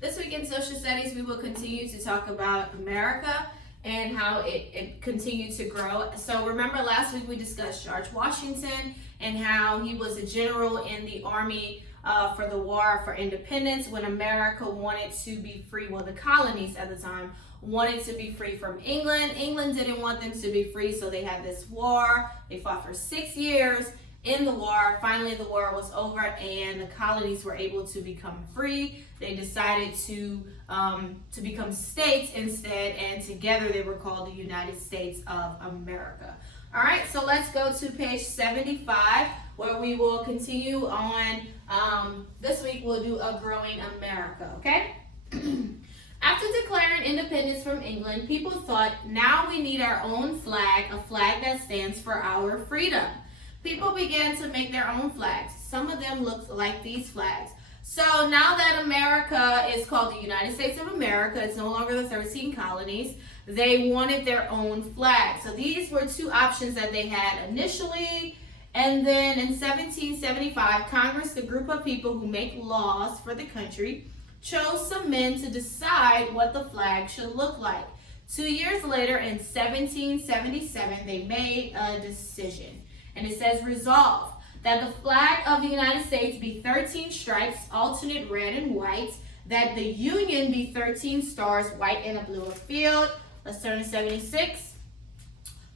This week in Social Studies, we will continue to talk about America and how it continued to grow. So remember last week we discussed George Washington and how he was a general in the army for the War for Independence when America wanted to be free. Well, the colonies at the time wanted to be free from England. England didn't want them to be free, so they had this war. They fought for 6 years in the war. Finally, the war was over and the colonies were able to become free. They decided to become states instead, and together they were called the United States of America. All right, so let's go to page 75, where we will continue on. This week we'll do A Growing America, okay? After declaring independence from England, people thought, now we need our own flag, a flag that stands for our freedom. People began to make their own flags. Some of them looked like these flags. So now that America is called the United States of America, it's no longer the 13 colonies, they wanted their own flag. So these were two options that they had initially. And then in 1775, Congress, the group of people who make laws for the country, chose some men to decide what the flag should look like. 2 years later, in 1777, they made a decision. And it says, resolve that the flag of the United States be 13 stripes, alternate red and white, that the Union be 13 stars, white and a blue field. Let's turn to 76.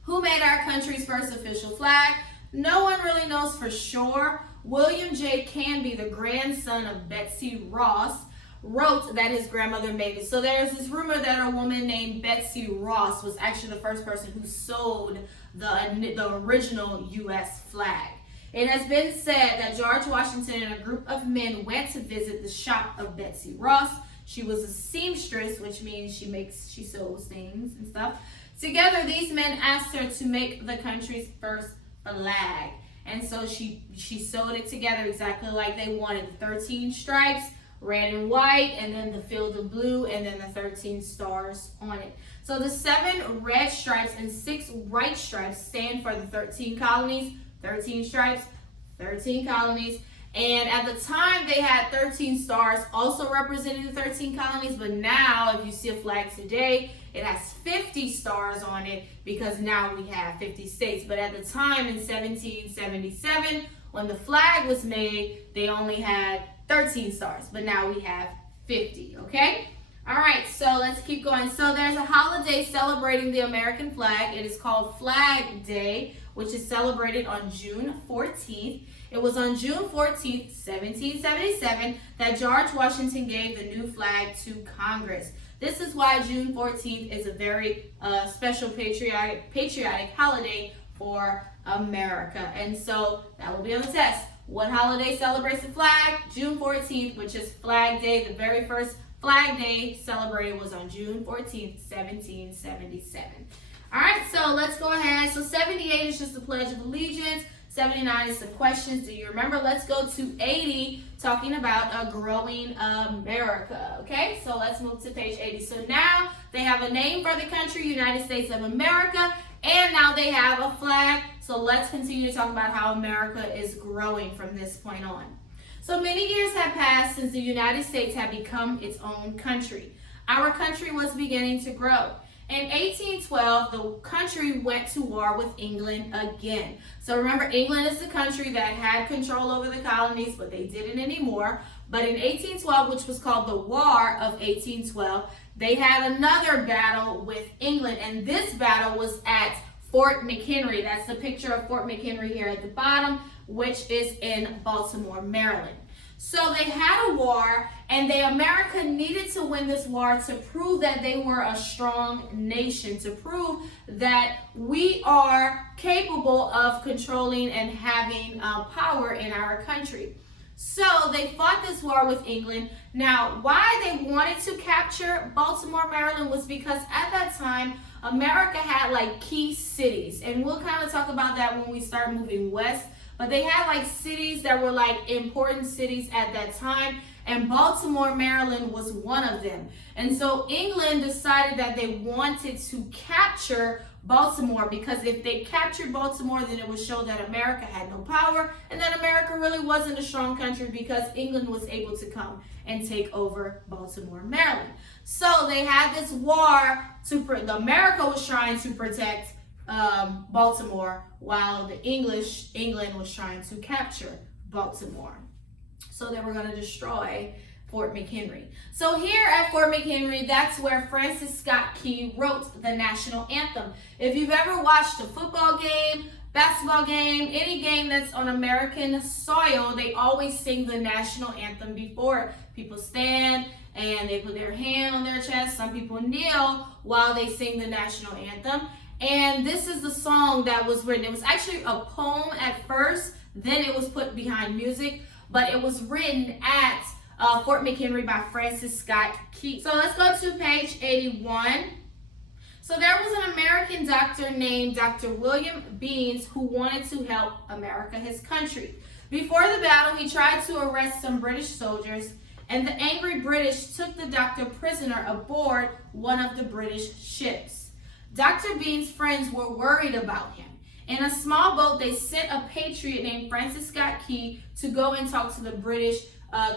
Who made our country's first official flag? No one really knows for sure. William J. Canby, the grandson of Betsy Ross, wrote that his grandmother made it. So there's this rumor that a woman named Betsy Ross was actually the first person who sewed the original U.S. flag. It has been said that George Washington and a group of men went to visit the shop of Betsy Ross. She was a seamstress, which means she sews things and stuff. Together, these men asked her to make the country's first flag. And so she sewed it together exactly like they wanted. The 13 stripes, red and white, and then the field of blue, and then the 13 stars on it. So the 7 red stripes and 6 white stripes stand for the 13 colonies. 13 stripes, 13 colonies. And at the time, they had 13 stars also representing the 13 colonies. But now, if you see a flag today, it has 50 stars on it because now we have 50 states. But at the time in 1777, when the flag was made, they only had 13 stars. But now we have 50, okay? All right, so let's keep going. So there's a holiday celebrating the American flag. It is called Flag Day, which is celebrated on June 14th. It was on June 14th, 1777, that George Washington gave the new flag to Congress. This is why June 14th is a very special patriotic holiday for America. And so that will be on the test. What holiday celebrates the flag? June 14th, which is Flag Day. The very first Flag Day celebrated was on June 14th, 1777. All right, so let's go ahead. So 78 is just the Pledge of Allegiance. 79 is the questions. Do you remember? Let's go to 80, talking about A Growing America. Okay, so let's move to page 80. So now they have a name for the country, United States of America, and now they have a flag. So let's continue to talk about how America is growing from this point on. So many years have passed since the United States had become its own country. Our country was beginning to grow. In 1812, the country went to war with England again. So remember, England is the country that had control over the colonies, but they didn't anymore. But in 1812, which was called the War of 1812, they had another battle with England. And this battle was at Fort McHenry. That's the picture of Fort McHenry here at the bottom, which is in Baltimore, Maryland. So they had a war, and America needed to win this war to prove that they were a strong nation, to prove that we are capable of controlling and having power in our country. So they fought this war with England. Now, why they wanted to capture Baltimore, Maryland was because at that time, America had like key cities. And we'll kind of talk about that when we start moving west. But they had like cities that were like important cities at that time, and Baltimore, Maryland was one of them. And so England decided that they wanted to capture Baltimore, because if they captured Baltimore, then it would show that America had no power and that America really wasn't a strong country because England was able to come and take over Baltimore, Maryland. So they had this war America was trying to protect Baltimore, while England was trying to capture Baltimore. So they were going to destroy Fort McHenry. So here at Fort McHenry, that's where Francis Scott Key wrote the national anthem. If you've ever watched a football game, basketball game, any game that's on American soil, they always sing the national anthem before it. People stand and they put their hand on their chest. Some people kneel while they sing the national anthem. And this is the song that was written. It was actually a poem at first, then it was put behind music, but it was written at Fort McHenry by Francis Scott Key. So let's go to page 81. So there was an American doctor named Dr. William Beans who wanted to help America, his country. Before the battle, he tried to arrest some British soldiers, and the angry British took the doctor prisoner aboard one of the British ships. Dr. Beans' friends were worried about him. In a small boat, they sent a patriot named Francis Scott Key to go and talk to the British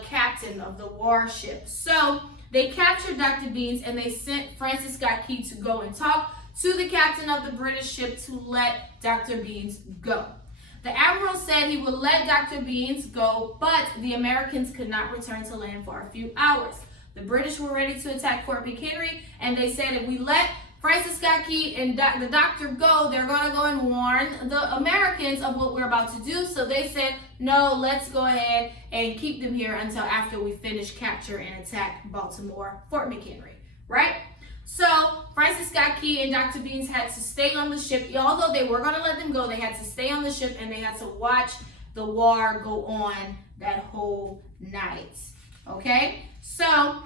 captain of the warship. So they captured Dr. Beans and they sent Francis Scott Key to go and talk to the captain of the British ship to let Dr. Beans go. The admiral said he would let Dr. Beans go, but the Americans could not return to land for a few hours. The British were ready to attack Fort McHenry, and they said if we let Francis Scott Key and the doctor go, they're going to go and warn the Americans of what we're about to do. So they said, no, let's go ahead and keep them here until after we finish capture and attack Baltimore, Fort McHenry, right? So Francis Scott Key and Dr. Beans had to stay on the ship. Although they were going to let them go, they had to stay on the ship and they had to watch the war go on that whole night. Okay, so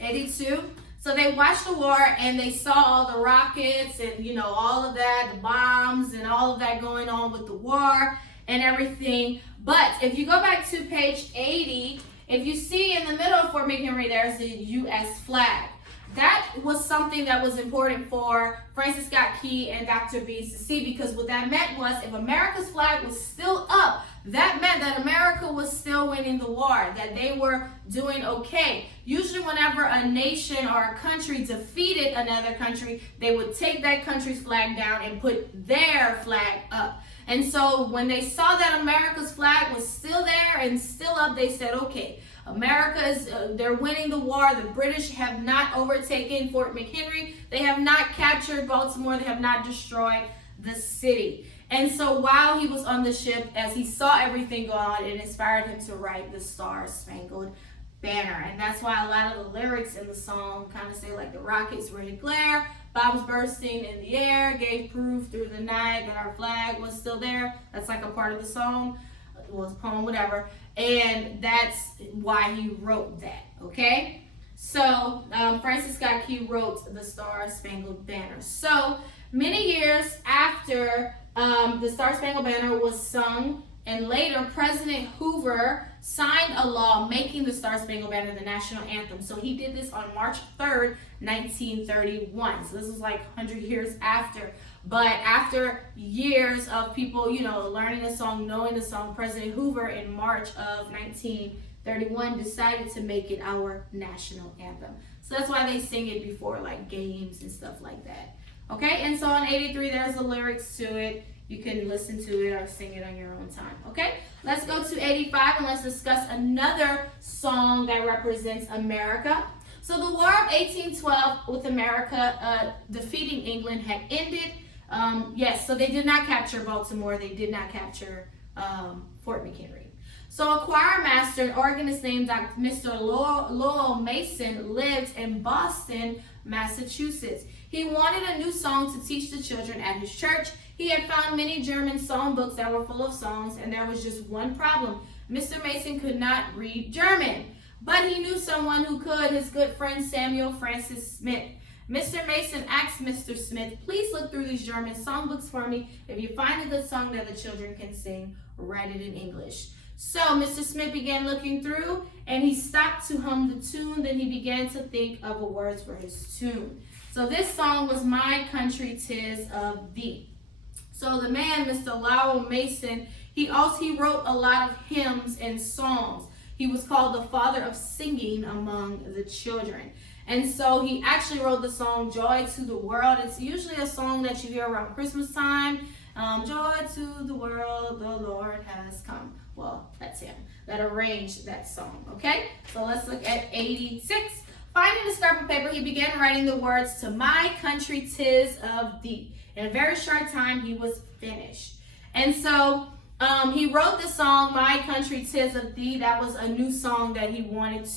82. So they watched the war and they saw all the rockets and, you know, all of that, the bombs and all of that going on with the war and everything. But if you go back to page 80, if you see in the middle of Fort McHenry, there's the U.S. flag. That was something that was important for Francis Scott Key and Dr. Beans to see, because what that meant was if America's flag was still up, that meant that America was still winning the war, that they were doing okay. Usually whenever a nation or a country defeated another country, they would take that country's flag down and put their flag up. And so when they saw that America's flag was still there and still up, they said, okay, they're winning the war. The British have not overtaken Fort McHenry. They have not captured Baltimore. They have not destroyed the city. And so while he was on the ship, as he saw everything go on, it inspired him to write the Star-Spangled Banner. And that's why a lot of the lyrics in the song kind of say like the rockets were in glare, bombs bursting in the air, gave proof through the night that our flag was still there. That's like a part of the song. It was a poem, whatever. And that's why he wrote that, okay? So Francis Scott Key wrote the Star-Spangled Banner. So many years after the Star-Spangled Banner was sung, and later President Hoover signed a law making the Star-Spangled Banner the national anthem. So he did this on March 3rd, 1931. So this was like 100 years after. But after years of people, you know, learning the song, knowing the song, President Hoover in March of 1931 decided to make it our national anthem. So that's why they sing it before like games and stuff like that. Okay, and so on 83, there's the lyrics to it. You can listen to it or sing it on your own time. Okay, let's go to 85 and let's discuss another song that represents America. So the War of 1812 with America defeating England had ended. Yes, so they did not capture Baltimore. They did not capture Fort McHenry. So a choir master, an organist named Mr. Lowell Mason, lived in Boston, Massachusetts. He wanted a new song to teach the children at his church. He had found many German songbooks that were full of songs, and there was just one problem. Mr. Mason could not read German, but he knew someone who could, his good friend Samuel Francis Smith. Mr. Mason asked Mr. Smith, please look through these German songbooks for me. If you find a good song that the children can sing, write it in English. So Mr. Smith began looking through, and he stopped to hum the tune. Then he began to think of the words for his tune. So this song was My Country 'Tis of Thee. So the man, Mr. Lowell Mason, he wrote a lot of hymns and songs. He was called the father of singing among the children. And so he actually wrote the song Joy to the World. It's usually a song that you hear around Christmas time. Joy to the world, the Lord has come. Well, that's him that arranged that song, okay? So let's look at 86. Finding a scrap of paper, he began writing the words, "To my country, 'tis of thee." In a very short time, he was finished. And so he wrote the song, "My Country, 'Tis of Thee." That was a new song that he wanted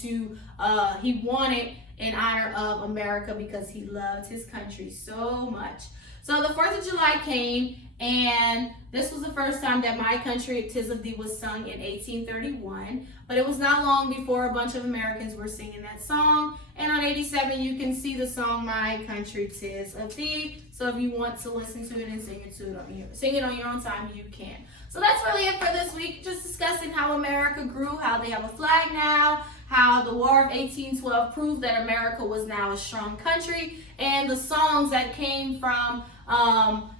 in honor of America because he loved his country so much. So the 4th of July came, and this was the first time that "My Country, 'Tis of Thee" was sung in 1831. But it was not long before a bunch of Americans were singing that song. And on 87, you can see the song "My Country, 'Tis of Thee." So if you want to listen to it and sing it on your own time, you can. So that's really it for this week. Just discussing how America grew, how they have a flag now, how the War of 1812 proved that America was now a strong country, and the songs that came from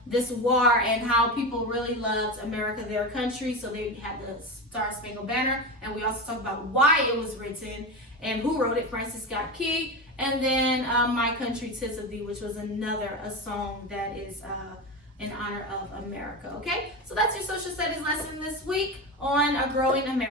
this war, and how people really loved America, their country. So they had the Star-Spangled Banner, and we also talked about why it was written and who wrote it, Francis Scott Key. And then "My Country, 'Tis of Thee," which was a song that is in honor of America. Okay, so that's your social studies lesson this week on Growing America.